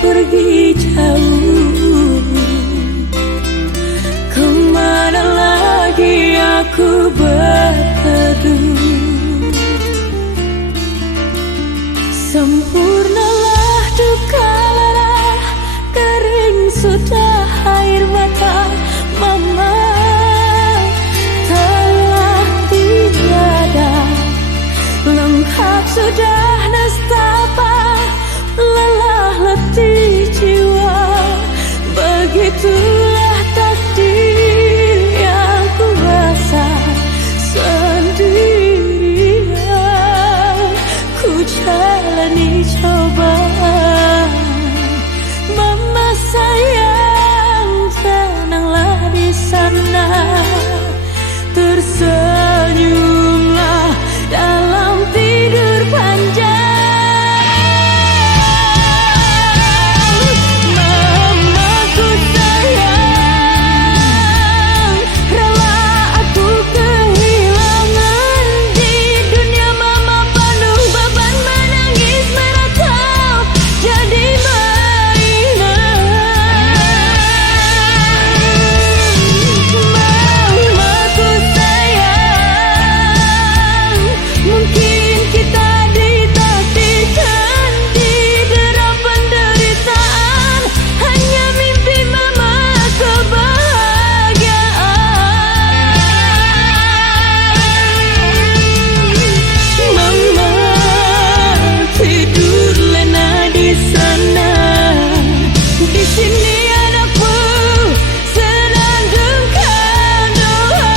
pergi jauh. Kemana lagi aku berteduh? Sempurnalah duka lara, kering sudah air mata. Mama telah tiada, lengkap sudah nestapa, lelah letih jiwa. Begitulah takdir yang kuasa sendirian. Ku jalani cobaan. Mama sayang, tenanglah di sana, tersenyumlah dalam tidur panjang. Mamaku sayang, rela aku kehilangan. Di dunia mama penuh beban, menangis meratap jadi mainan. Mamaku sayang, mungkin kita ditakdirkan di derap penderitaan, hanya mimpi mama kebahagiaan. Mama tidur lena di sana, di sini anakmu senandungkan doa.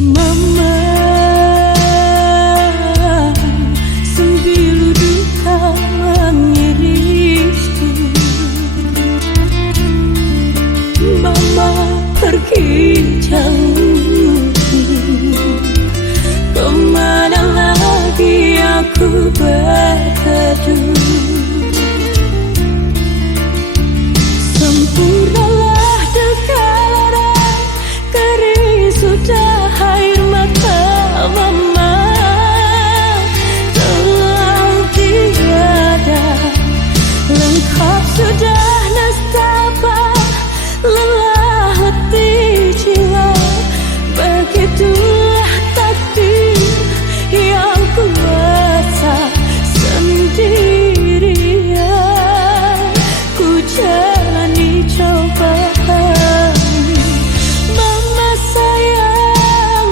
Mama, sembilu duka mengirisku. Mama pergi jauh, kemana lagi aku berteduh? Sempurnalah duka lara, kering sudah air mata. Mama telah tiada, lengkap sudah nestapa, lelah letih jiwa. Begitulah takdir yang kuasa sendirian. Ku jalani cobaan. Mama sayang,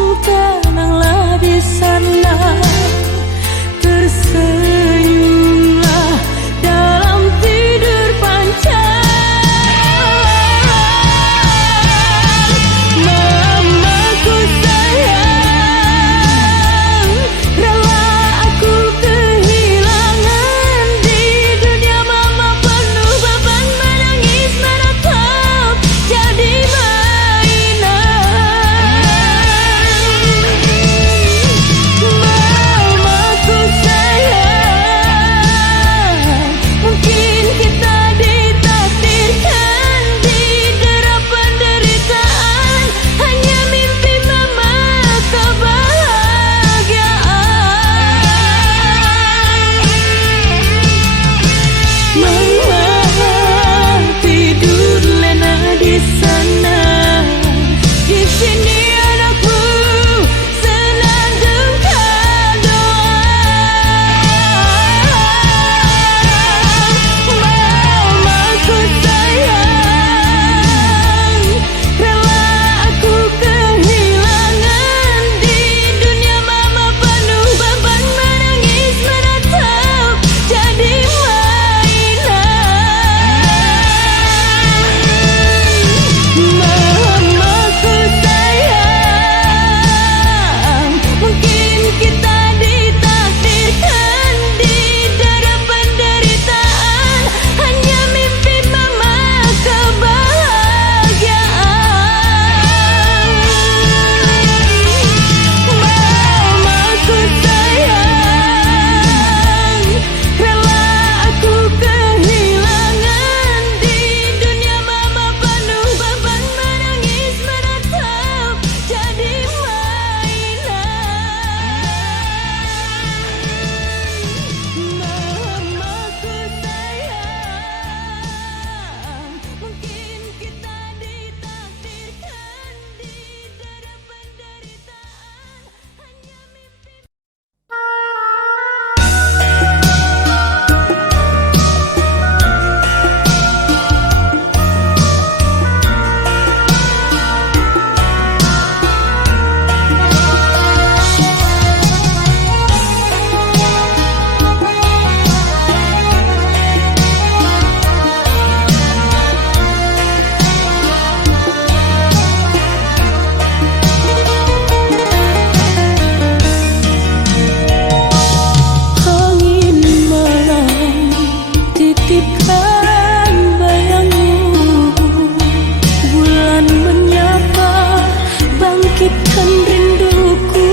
bangkitkan rinduku.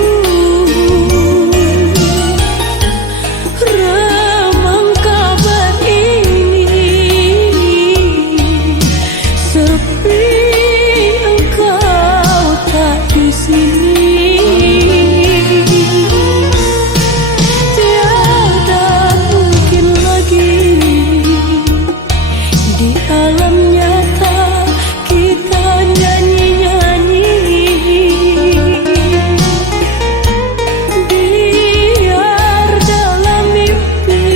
Remang kabar ini, sepi engkau tak di sini. Tiada mungkin lagi di alam nyata kita nyanyi-nyanyi. Biar dalam mimpi,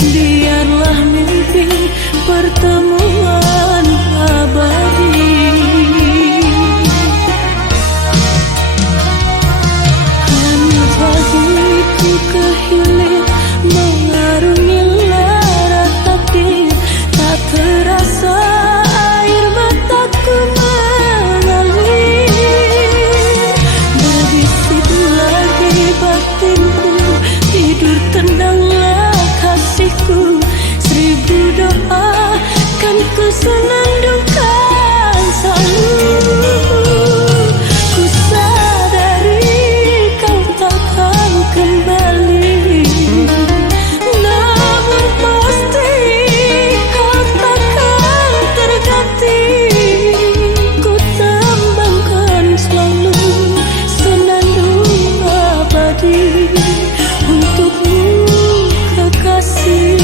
biarlah mimpi pertemuan abadi. Hanya bagiku kehilir mengarungi lara takdir, tak terasa air mataku mengalir. Berbisik lagi batinku, tidur tenanglah kasihku. Seribu doa kan ku senandungkan selalu. Ku sadari kau takkan kembali, namun pasti kau takkan terganti. Ku tambahkan selalu senandung abadi untukmu kekasih.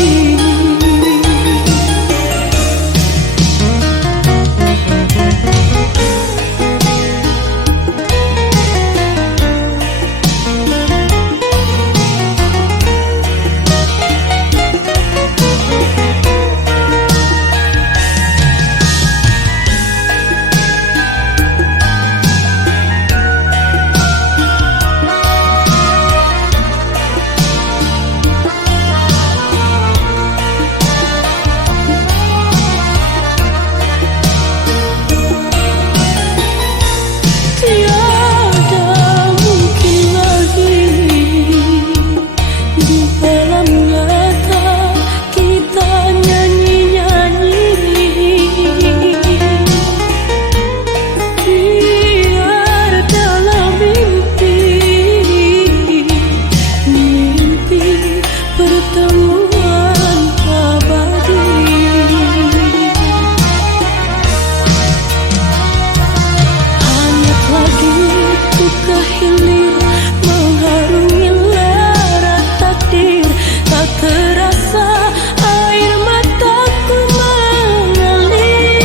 Tiada mungkin lagi di alam nyata kita nyanyi-nyanyi. Biar dalam mimpi, mimpi pertemuan abadi. Hangat lagi ku kehilir mengharungi lara takdir, tak terasa air mataku mengalir.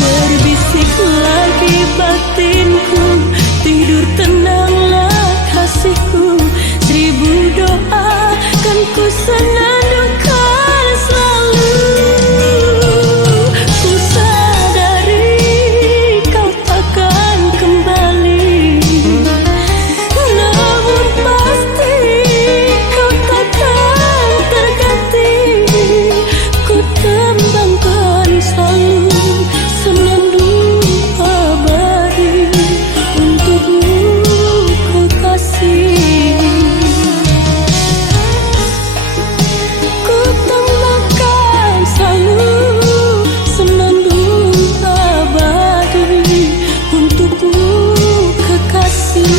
Berbisik lagi batinku, tidur tenanglah kasihku. Seribu doa kan ku senandungkan selalu. Ku sadari kau takkan kembali, namun pasti kau takkan terganti. Ku tembangkan selalu senandung abadi untukmu kekasih. Ku tembangkan selalu senandung abadi untukmu kekasih.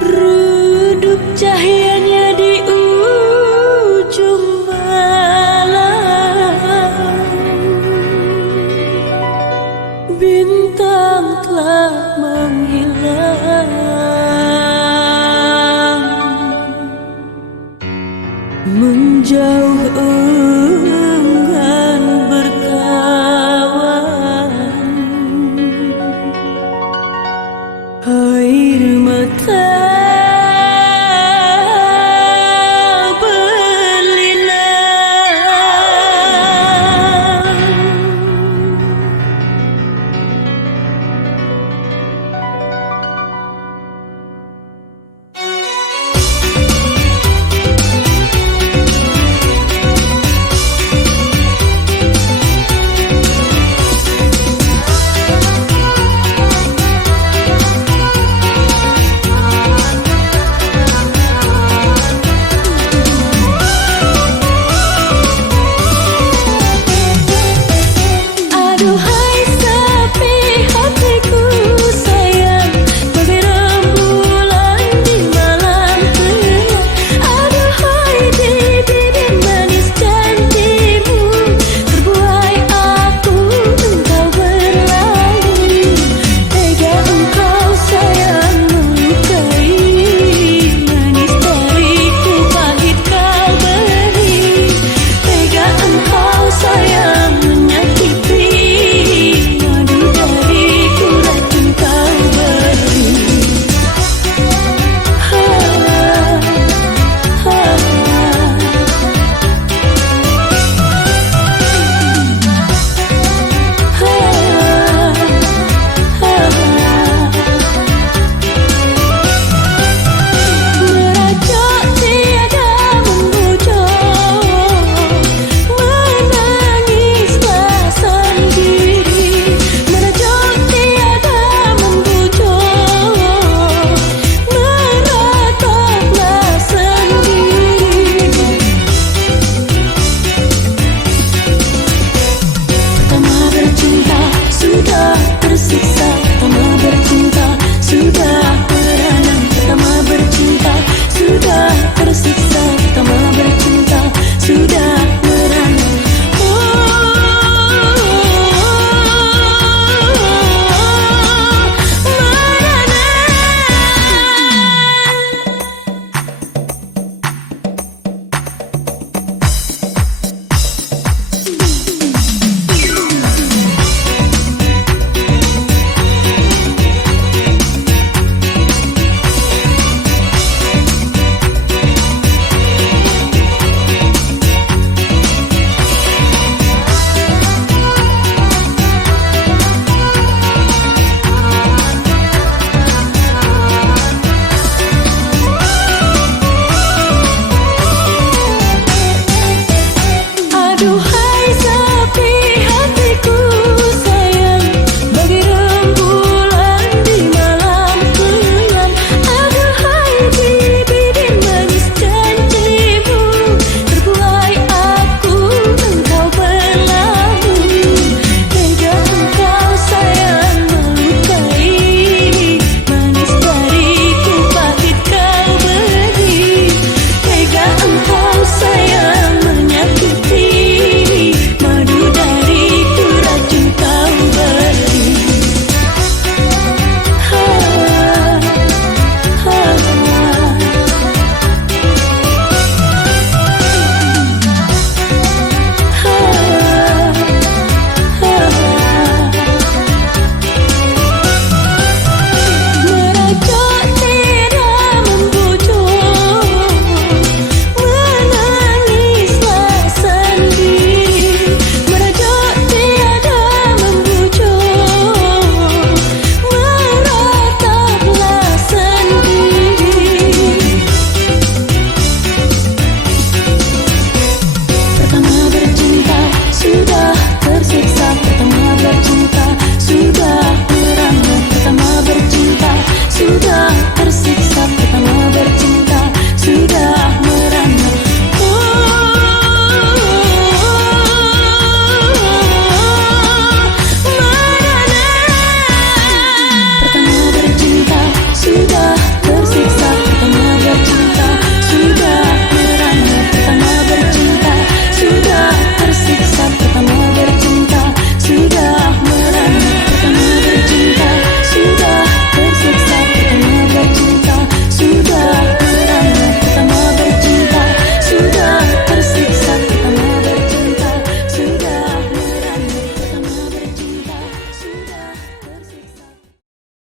Redup cahayanya di ujung malam, bintang telah menghilang, menjauh enggan berkawan. Air mata